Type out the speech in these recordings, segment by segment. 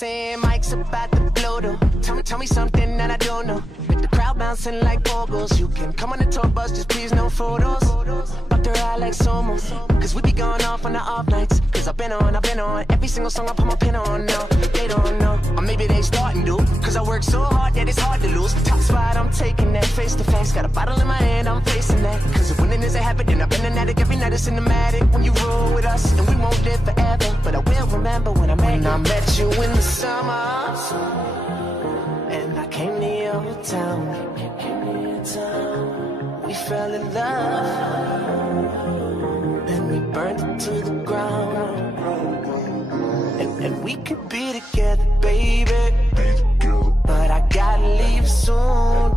saying Mike's about to blow though. Tell me something that I don't know. With the crowd bouncing like bogles. You can come on the tour bus, just please no photos. But they're out like Somos. Cause we be going off on the off nights. Cause I've been on every single song I put my pin on. No, they don't know. Or maybe they starting to. Cause I work so hard that it's hard to lose. Top spot, I'm taking that face to face. Got a bottle in my hand, I'm facing that. Cause if winning is a habit, then I've been an addict. Every night it's cinematic. When you roll with us, and we won't live forever. But I will remember when I met you in the summer. And I came to your town. We fell in love. Then we burned it to the ground. And we could be together, baby. But I gotta leave soon.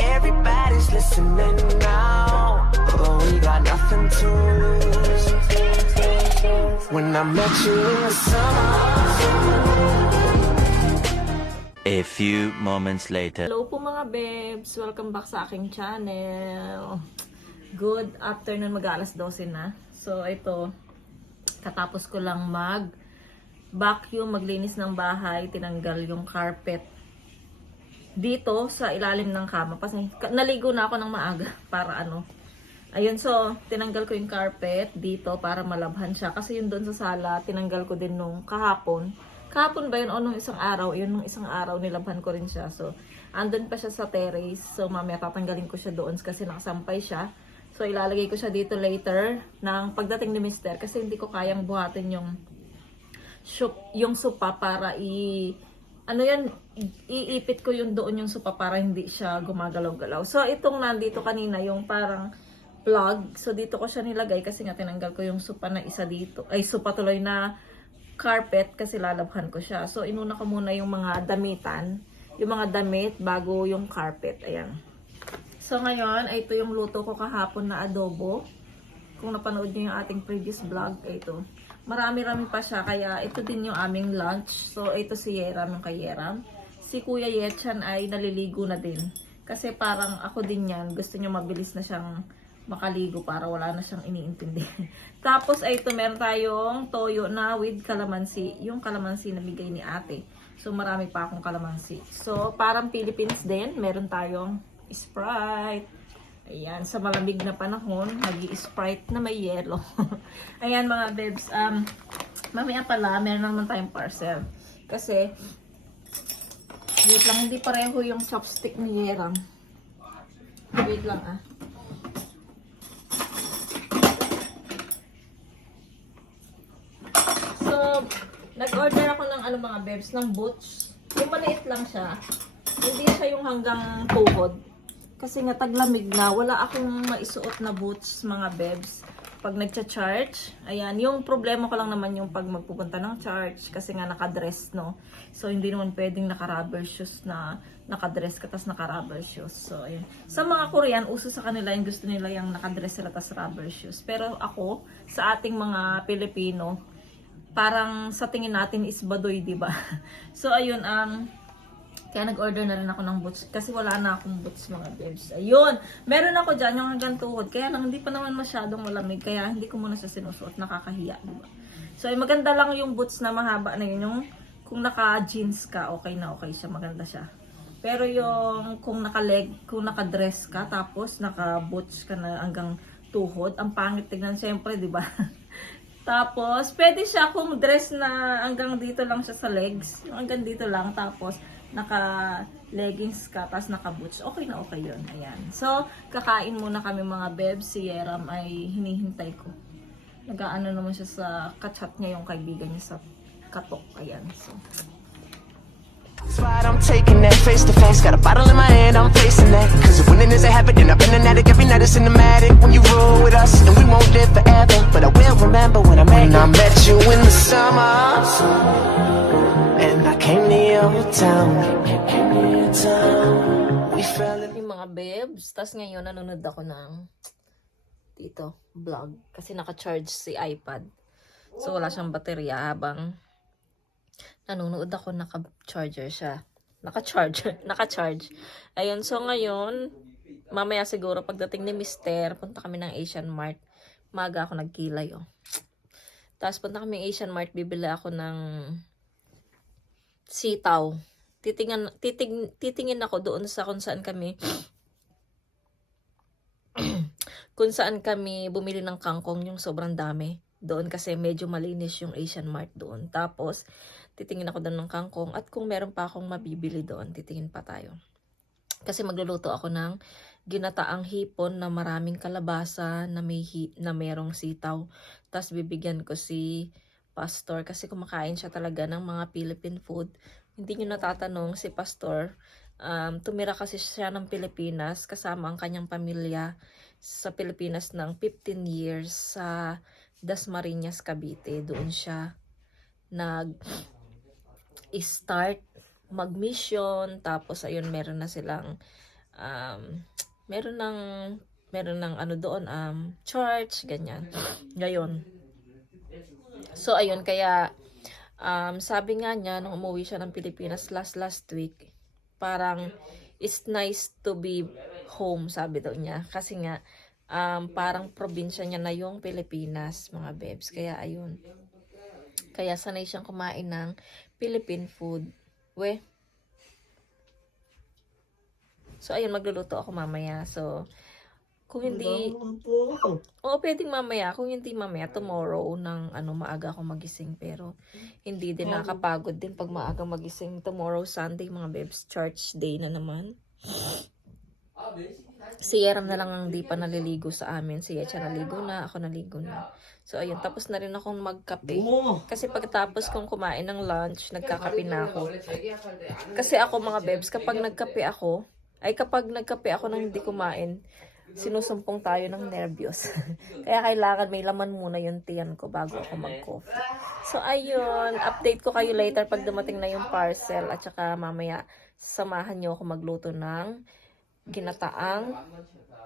Everybody's listening now. But we got nothing to lose. When I met you in the summer. A few moments later. Hello po mga bebs! Welcome back sa aking channel. Good afternoon, mag-alas 12 na. So ito, katapos ko lang vacuum, maglinis ng bahay, tinanggal yung carpet dito sa ilalim ng kama. Kasi naligo na ako ng maaga para ayun, so tinanggal ko yung carpet dito para malabhan siya. Kasi yun doon sa sala, tinanggal ko din nung kahapon. Kahapon ba yun o nung isang araw? Yun, nung isang araw nilabhan ko rin siya. So, andun pa siya sa terrace. So, mamaya tatanggalin ko siya doon kasi nakasampay siya. So, ilalagay ko siya dito later ng pagdating ni Mister. Kasi hindi ko kayang buhatin yung sopa para iipit ko yung doon yung sopa para hindi siya gumagalaw-galaw. So, itong nandito kanina, yung parang plug. So, dito ko siya nilagay kasi nga tinanggal ko yung sopa na isa dito. Ay, sopa tuloy na carpet kasi lalabhan ko siya. So, inuna ko muna yung mga damitan. Yung mga damit bago yung carpet. Ayan. So, ngayon, ito yung luto ko kahapon na adobo. Kung napanood nyo yung ating previous vlog, ito. Marami-rami pa siya. Kaya, ito din yung aming lunch. So, ito si Yeram, yung kay Yeram. Si Kuya Yetchan ay naliligo na din. Kasi parang ako din yan. Gusto nyo mabilis na siyang makaligo para wala na siyang iniintindi. Tapos ay ito, meron tayong toyo na with calamansi. Yung calamansi na bigay ni ate. So marami pa akong calamansi. So parang Philippines din, meron tayong Sprite. Ayan, sa malamig na panahon, nag-i-Sprite na may yelo. Ayan mga bebs, mamaya pala, meron naman tayong parcel. Kasi, wait lang, hindi pareho yung chopstick ni Yerang. Wait lang nag-order ako ng mga bebs, ng boots. Yung maliit lang siya. Hindi siya yung hanggang tuhod. Kasi nga taglamig na, wala akong maisuot na boots mga bebs. Pag nagcha-charge, ayan, yung problema ko lang naman yung pag magpupunta ng charge kasi nga nakadress, no. So hindi naman pwedeng naka-rubber shoes na nakadress ka tas naka-rubber shoes. So ayan. Sa mga Korean, uso sa kanila yung gusto nila yung nakadress sila tas rubber shoes. Pero ako, sa ating mga Pilipino, parang sa tingin natin is badoy, di ba? So ayun, kaya nag-order na rin ako ng boots kasi wala na akong boots mga bebs. Ayun, meron ako dyan yung hanggang tuhod. Kaya lang hindi pa naman masyadong malamig kaya hindi ko muna siya sinusuot, nakakahiya, di ba? So ay maganda lang yung boots na mahaba na yun, yung kung naka-jeans ka, okay na okay siya, maganda siya. Pero yung kung naka-leg, kung naka-dress ka tapos naka-boots ka na hanggang tuhod, ang pangit tignan siyempre, di ba? Tapos, pwede siya kung dress na hanggang dito lang siya sa legs. Hanggang dito lang. Tapos, naka-leggings ka. Tapos, naka-boots. Okay na okay yun. Ayan. So, kakain muna kami mga bebs. Si Yeram ay hinihintay ko. Nag-aano naman siya sa kachat niya yung kaibigan niya sa katok. Ayan. So, Spot, I'm taking that face to face. Got a bottle in my hand, I'm facing that. Cause if winning is a habit, then I've been an addict. Every night it's cinematic. When you roll with us, and we won't live forever. But I will remember when I met you in the summer. And I came to your town. We fell in. yung mga bebs. Tapos ngayon, nanonood ako ng dito, vlog. Kasi naka-charge si iPad. So, wala siyang baterya habang nanonood ako, naka-charger siya. Naka-charge. Ayun, so ngayon, mamaya siguro pagdating ni Mister, punta kami ng Asian Mart. Maga ako nagkilay, oh. Tapos punta kami Asian Mart, bibili ako ng sitaw. Titingin ako doon sa kung saan kami bumili ng kangkong, yung sobrang dami. Doon kasi medyo malinis yung Asian Mart doon. Tapos, titingin ako doon ng kangkong. At kung meron pa akong mabibili doon, titingin pa tayo. Kasi magluluto ako ng ginataang hipon na maraming kalabasa na merong sitaw. Tapos, bibigyan ko si Pastor kasi kumakain siya talaga ng mga Philippine food. Hindi nyo natatanong, si Pastor, tumira kasi siya ng Pilipinas kasama ang kanyang pamilya sa Pilipinas ng 15 years sa Dasmariñas, Cavite. Doon siya nag-start mag-mission. Tapos ayun, meron na silang meron ng ano doon, church, ganyan. Ngayon. So ayun, kaya sabi nga niya nung umuwi siya ng Pilipinas last week, parang it's nice to be home, sabi daw niya. Kasi nga, parang probinsya niya na yung Pilipinas, mga bebs. Kaya ayun. Kaya sanay siyang kumain ng Philippine food. So ayun, magluluto ako mamaya. So, kung hindi, oo, pwedeng mamaya. Kung hindi mamaya, tomorrow ng maaga ako magising. Pero, hindi din nakakapagod din pag maaga magising. Tomorrow, Sunday, mga bebs, church day na naman. Si Yeram na lang ang di pa naliligo sa amin. Si Yecha naligo na, ako naligo na. So, ayun, tapos na rin akong magkape. Kasi pagkatapos kong kumain ng lunch, nagkakape na ako. Kasi ako, mga bebs, kapag nagkape ako nang hindi kumain, sinusumpong tayo ng nervyos. Kaya kailangan may laman muna yung tiyan ko bago ako mag-coffee. So, ayun. Update ko kayo later pag dumating na yung parcel. At saka mamaya, samahan nyo ako magluto ng ginataang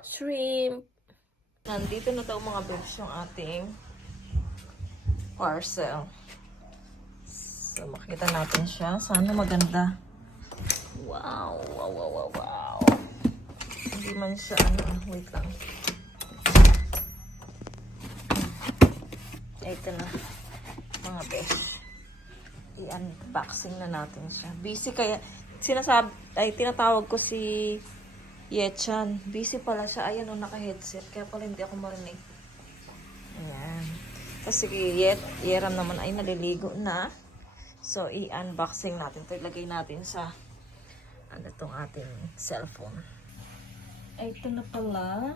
shrimp. Nandito na daw mga bebs yung ating parcel. So, makita natin siya. Sana maganda. Wow. Wow, wow, wow, wow. Hindi man siya, wait lang. Ito na, mga besh. I-unboxing na natin siya. Busy kaya, tinatawag ko si Yechan. Busy pala siya. Ayan, naka-headset. Kaya pala hindi ako marinig. Ayan. Tapos si Yeram naman ay naliligo na. So, i-unboxing natin. Ito, ilagay natin sa itong ating cellphone. Ito na pala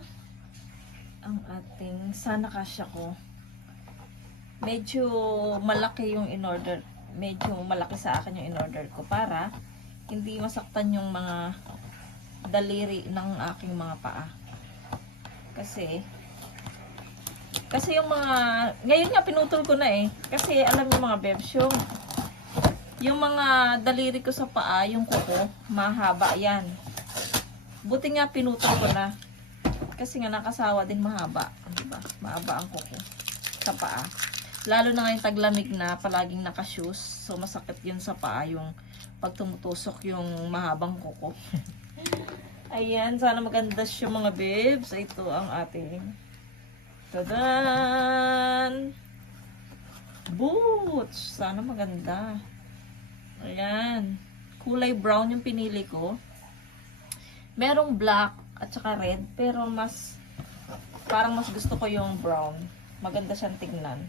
ang ating sana kasya ko. Medyo malaki yung in-order. Medyo malaki sa akin yung in-order ko para hindi masaktan yung mga daliri ng aking mga paa. Kasi yung mga, ngayon nga pinutol ko na eh. Kasi alam niyo mga bebs, yung mga daliri ko sa paa, yung kuko, mahaba yan. Buti nga pinutol ko na. Kasi nga nakasawa din mahaba. Diba? Mahaba ang kuko sa paa. Lalo na ngayon taglamig na, palaging naka-shoes. So masakit yun sa paa, yung pag tumutusok yung mahabang kuko. Ayan, sana maganda siya mga bebs. Ito ang ating tadan! Boots! Sana maganda. Ayan. Kulay brown yung pinili ko. Merong black at saka red. Pero parang mas gusto ko yung brown. Maganda siyang tingnan.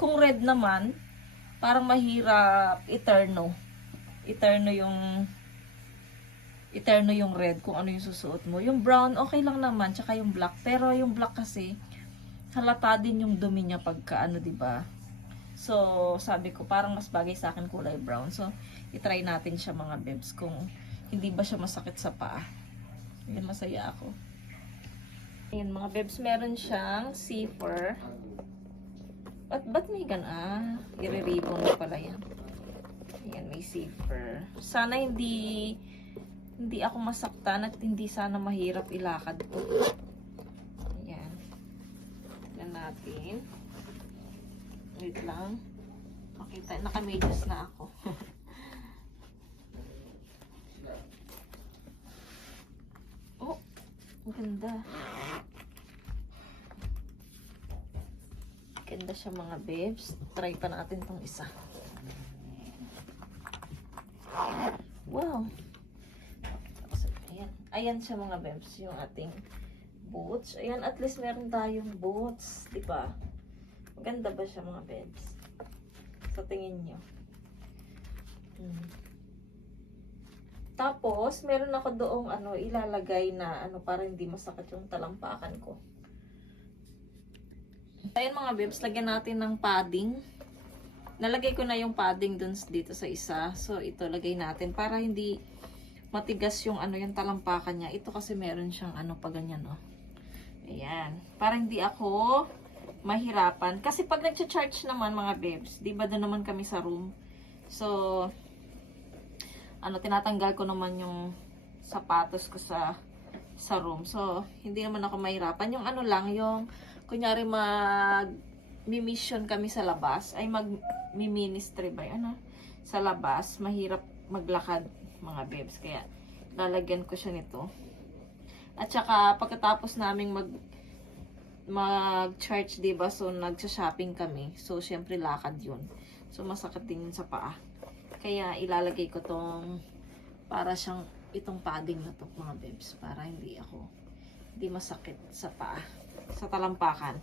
Kung red naman, parang mahirap eterno. Eterno yung red kung ano yung susuot mo. Yung brown, okay lang naman. Tsaka yung black. Pero yung black kasi, halata din yung dumi niya pagka diba? So, sabi ko, parang mas bagay sa akin kulay brown. So, itry natin siya mga bebs kung hindi ba siya masakit sa paa. Ayan, masaya ako. Ayan mga bebs, meron siyang zipper. Ba't may i-re-ribbon na pala yan. Ayan, may zipper. Sana hindi ako masaktan at hindi sana mahirap ilakad to. Ayan. Tignan natin. Wait lang. Makita, naka-medyas na ako. Oh, ang ganda. Ganda Maganda siya mga babes. Try pa natin tong isa. Wow. Ayan. Ayan siya mga babes. Yung ating boots. Ayan, at least meron tayong boots. Diba? Maganda ba siya mga babes? Sa tingin nyo. Tapos, meron ako doong ilalagay na para hindi masakit yung talampakan ko. Ayan mga babes, lagyan natin ng padding. Nalagay ko na yung padding dun dito sa isa. So, ito lagay natin para hindi matigas yung yung talampakan niya. Ito kasi meron siyang pa ganyan, oh. Ayan. Para hindi ako mahirapan. Kasi pag nag-charge naman mga babes, di ba doon naman kami sa room. So, tinatanggal ko naman yung sapatos ko sa room. So, hindi naman ako mahirapan. Yung lang, yung kunyari mag-mission kami sa labas, ay mag-ministry ba sa labas, mahirap maglakad mga babes. Kaya, lalagyan ko siya nito. At saka, pagkatapos naming mag-church, diba? So, nagsha-shopping kami. So, syempre, lakad yun. So, masakit din yun sa paa. Kaya, ilalagay ko tong para siyang itong padding na to mga babes. Para hindi masakit sa paa. Sa talampakan.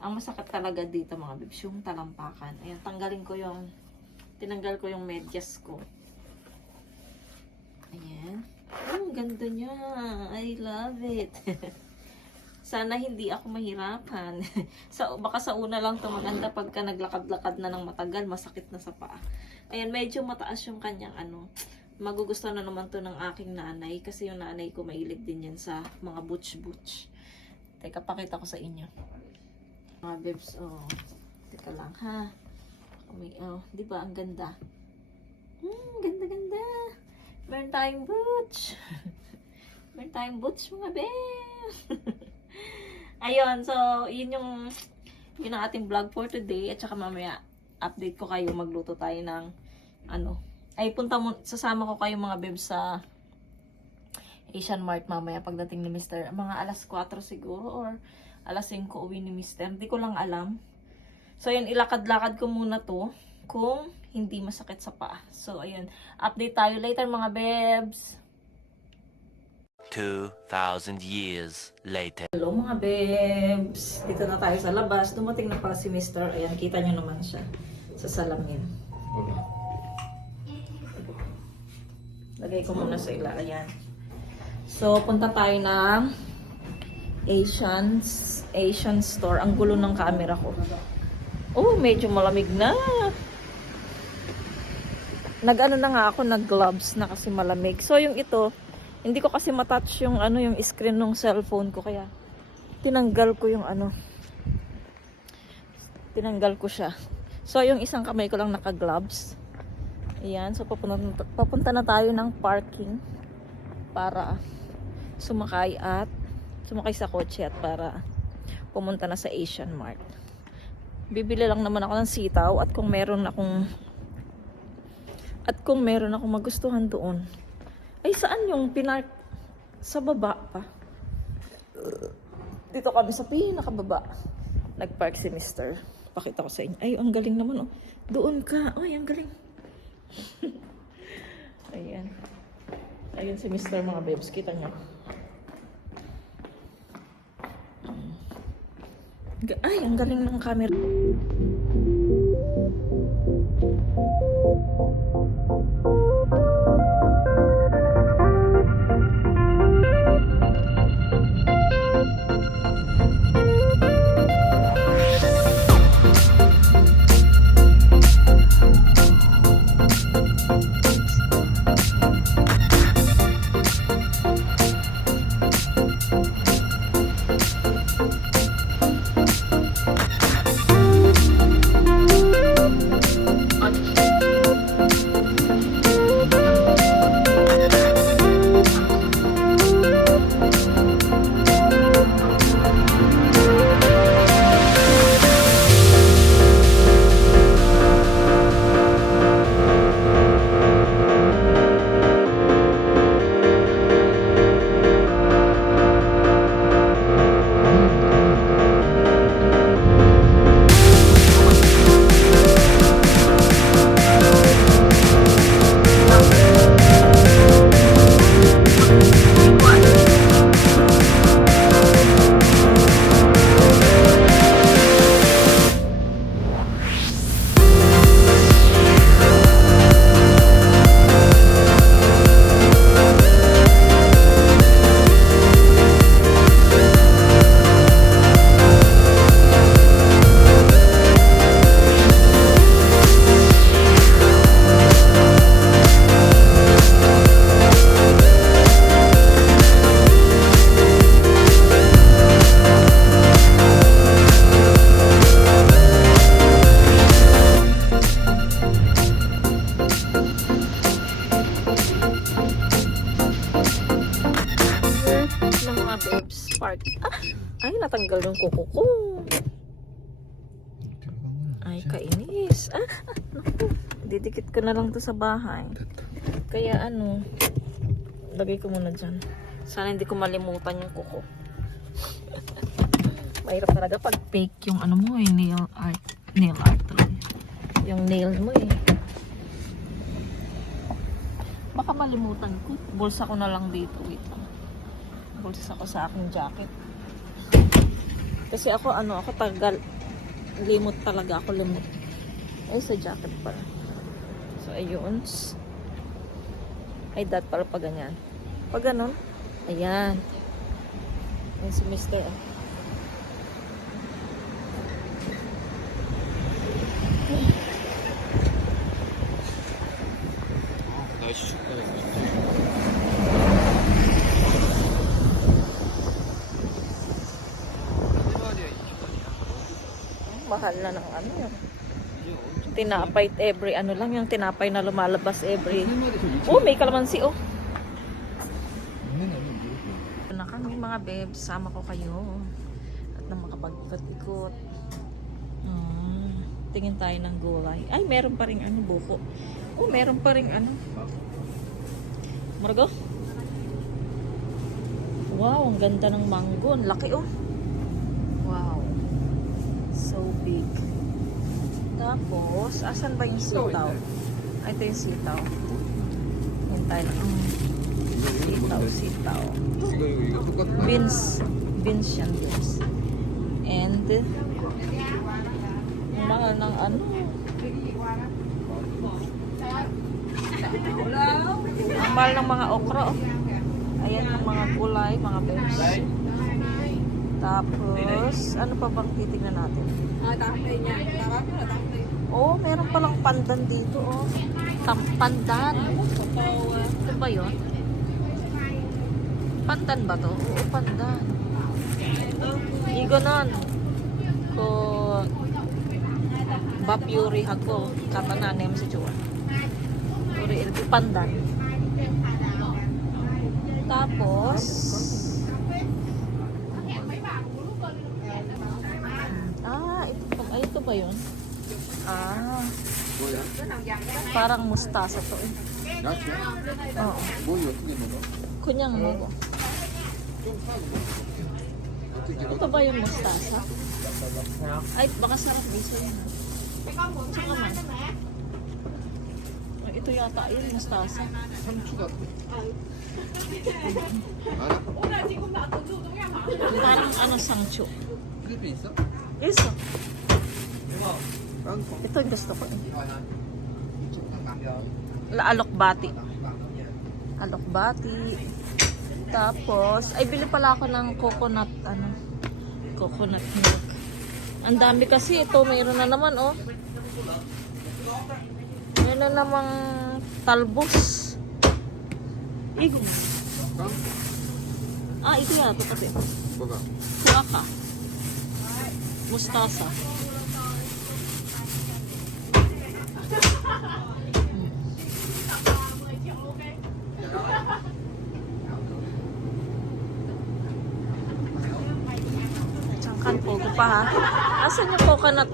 Ang masakit talaga dito mga babes, yung talampakan. Ayan, tinanggal ko yung medyas ko. Ayan. Oh, ganda niya. I love it. Sana hindi ako mahirapan. Baka sa una lang to maganda pagka naglakad-lakad na ng matagal, masakit na sa paa. Ayan, medyo mataas yung kanyang Magugustuhan na naman to ng aking nanay. Kasi yung nanay ko mahilig din yan sa mga butch-butch. Teka, pakita ko sa inyo. Mga babes, oh. Teka lang, ha. Di ba ang ganda? Ganda-ganda. Meron tayong butch. Meron tayong butch, mga babes. Ayun, so, yun yung ating vlog for today. At saka mamaya, update ko kayo. Magluto tayo ng, sasama ko kayo mga babes sa Asian Mart mamaya pagdating ni Mr. Mga alas 4 siguro or alas 5 uwi ni Mr. Hindi ko lang alam. So, yun, ilakad-lakad ko muna to kung hindi masakit sa paa. So, ayun. Update tayo later mga babes. 2,000 years later. Hello mga babes. Dito na tayo sa labas. Dumating na pala si Mr. Ayan, kita nyo naman siya sa salamin. Lagay ko muna sa ila. Ayan. So, punta tayo ng Asian store. Ang gulo ng camera ko. Oh, medyo malamig na. Nag-ano na nga ako, nag-gloves na kasi malamig. So, yung ito, hindi ko kasi matouch yung yung screen ng cellphone ko. Kaya, tinanggal ko yung tinanggal ko siya. So, yung isang kamay ko lang naka-gloves. Ayan. So, papunta na tayo ng parking para sumakay sa kotse at para pumunta na sa Asian Mart. Bibili lang naman ako ng sitaw at kung meron akong magustuhan doon. Ay, saan yung pinark? Sa baba pa. Dito kami sa pinakababa. Nagpark si Mr. Pakita ko sa inyo. Ay, ang galing naman, oh. Doon ka. Ay, ang galing. Ayan. Ayun si Mr. mga babes. Kita niyo. Ay, ang galing ng camera. park. Ay, natanggal yung kuko ko. Ay, kainis. Naku. Didikit ko na lang to sa bahay. Kaya lagay ko muna dyan. Sana hindi ko malimutan yung kuko. Mahirap talaga pag fake yung mo nail art. Nail art talaga. Yung nail mo Baka malimutan ko. Bulsa ko na lang dito. Wait. Bulsa ko sa aking jacket. Kasi ako tagal. Limot talaga ako, limot. Ay, sa jacket pala. So, ayun. Ay, that pala pa ganyan. Pag ganon, ayan. Ayan si Mr. Mahal na ng tinapay every lang yung tinapay na lumalabas every may kalamansi na kami mga bebs, sama ko kayo at na makapag-ikot-ikot. Tingin tayo ng gulay. Ay, meron pa rin buko. Meron pa rin Margo? Wow, ang ganda ng mango. Ang laki wow. So big. Tapos, asan ba yung sitaw? Ay, ito yung sitaw. Hintay lang. Sitaw. Beans. Beans yan, beans. And, mahal ng ang mahal ng mga okra. Ayan ang mga gulay, mga beans. Tapos, ano pa bang titignan natin? Meron palang pandan dito, pandan. Ito ba yun? Pandan ba to? Oo, pandan. Igonon. Ko Bapyuri ako. Katananim si Chua. Uri ilgi pandan. Tapos, ito ba yun? Parang mustasa to Oo. Kunyang mo. Ito ba yung mustasa? Ay, baka sarap dito yun. Tsaka man. Ito yata yun, mustasa. Parang sangcho. Iso. Ito yung gusto ko. Alokbati. Alokbati. Tapos, ay bili pala ako ng coconut, coconut milk. Ang dami kasi ito, mayroon na naman, Mayroon na namang talbos. Igo. Ito yata kasi. Kuraka. Mustasa. Tsangkan po ko pa ha. Asan yung coconut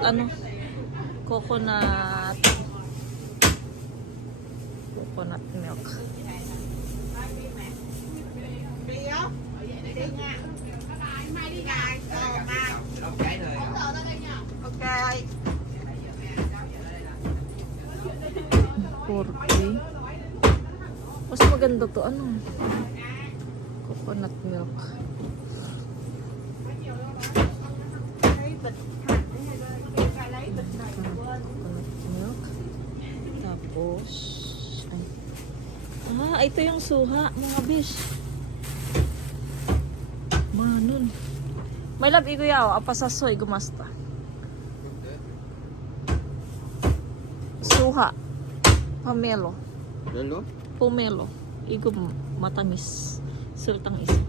Coconut milk. Okay. Mas maganda to coconut milk. Tapos ito yung suha mga bish. Manon. May love iguyaw apa sa soy gumasta. Suha. Pomelo. Pomelo. Igo matamis. Sultang isa.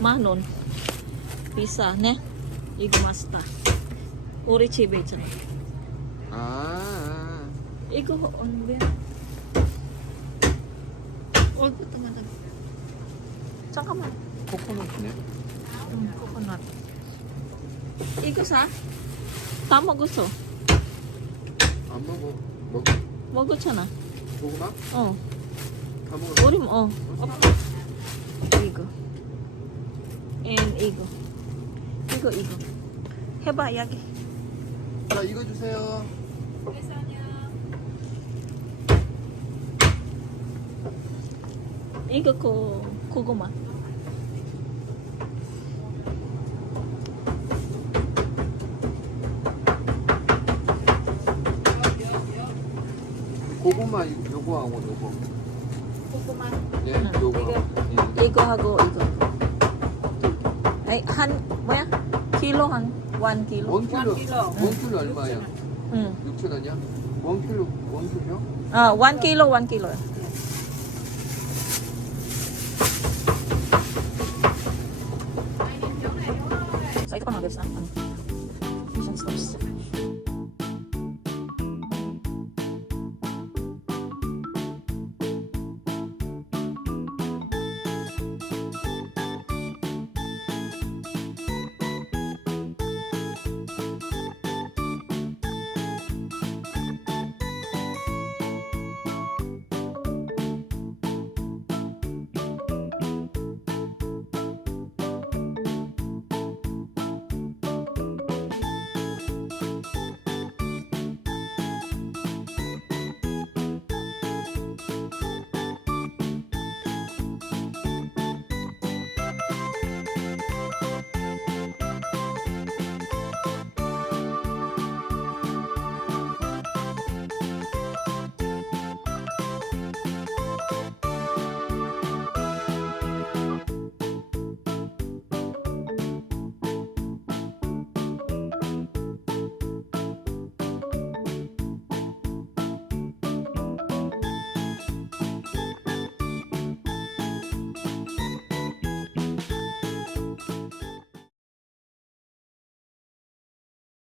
Manon. Pisa ne. Igo masta. Uri chibe chan. Igo on ben. Saan ka man? Coconut ne? Coconut. 이거 사? 다 먹었어. 안 먹어. 먹 먹었잖아. 고구마? 어. 다 먹어. 우리 뭐, 이거. And 이거. 이거. 해봐, 여기. 자, 이거 주세요. 이거 고구마. 고구마 요거하고 요거. 고구마. 예, 응, 요거. 예. 이거하고 이거. 아이, 뭐야? 키로 한 1kg. 1kg. 1kg 얼마야? 응. 6,000원이야? 1kg? 아, 1kg. So, ito pa mga guys, Mission stores.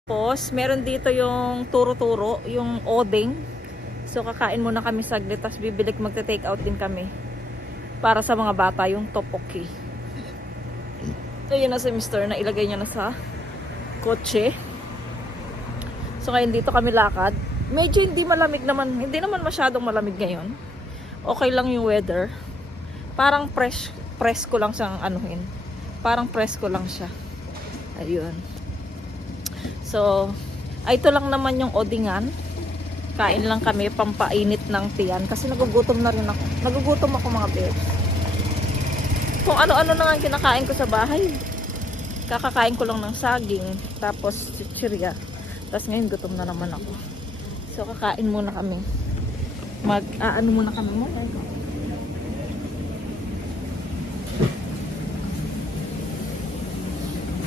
Tapos, meron dito yung turo-turo, yung odeng. So, kakain muna kami saglit, tapos bibili, magte-take out din kami. Para sa mga bata, yung tteokbokki. Ayun na si Mr. na ilagay niya na sa kotse. So, ngayon dito kami lakad. Medyo hindi malamig naman, hindi naman masyadong malamig ngayon. Okay lang yung weather. Parang presko lang siyang anuhin. Parang presko lang siya. Ayun. So, ito lang naman yung odingan. Kain lang kami, pampainit ng tiyan. Kasi nagugutom na rin ako. Nagugutom ako mga bebs. Kung ano-ano na nga kinakain ko sa bahay. Kakakain ko lang ng saging. Tapos chichirya. Tapos ngayon gutom na naman ako. So, kakain muna kami. Ano muna kami muna.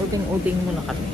Uding-uding muna kami.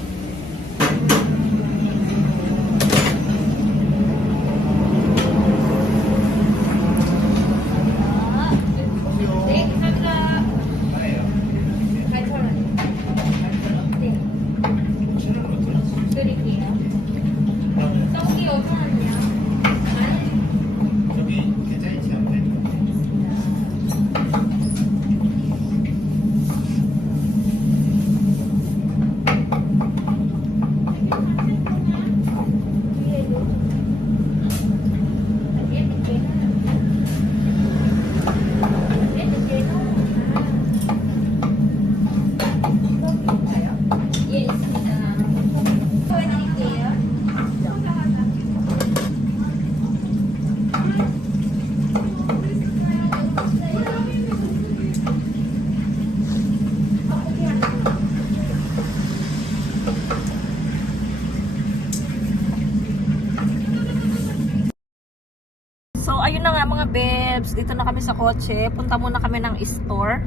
So, ayun na nga mga bebs. Dito na kami sa kotse. Punta muna kami ng store.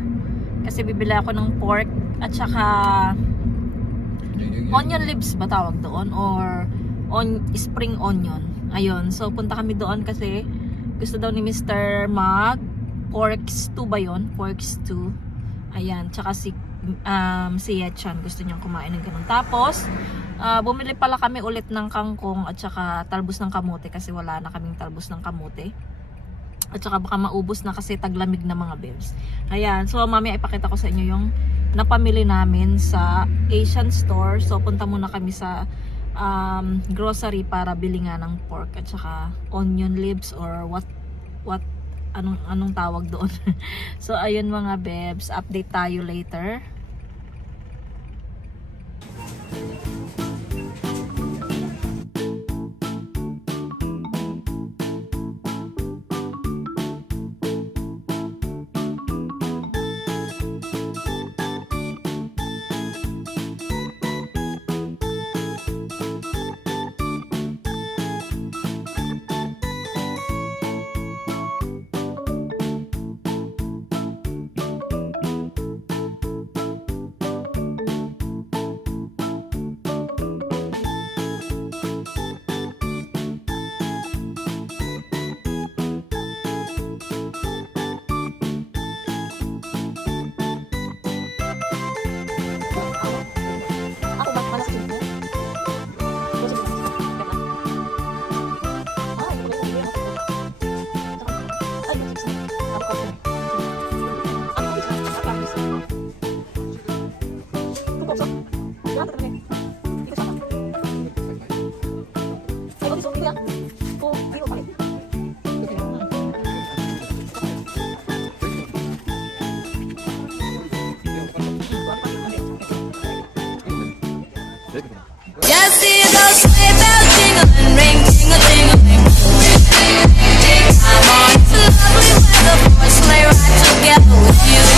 Kasi bibili ako ng pork. At saka onion leaves ba tawag doon? Or spring onion. Ayun. So, punta kami doon kasi gusto daw ni Mr. mag pork stew ba yun? Pork stew. Ayan. Tsaka si Yechan. Gusto niyang kumain ng ganun. Tapos, bumili pala kami ulit ng kangkong at saka talbos ng kamote kasi wala na kaming talbos ng kamote. At saka baka maubos na kasi taglamig na mga bebs. Ayan. So, mamaya ipakita ko sa inyo yung napamili namin sa Asian store. So punta muna kami sa grocery para bili nga ng pork at saka onion leaves or anong tawag doon. So ayun mga bebs, update tayo later. Ako ba? Malas yun po? Just see those sleigh bells jingling, ring, ting-a-ting-a-ling. I'm on to lovely weather for a sleigh ride together with you.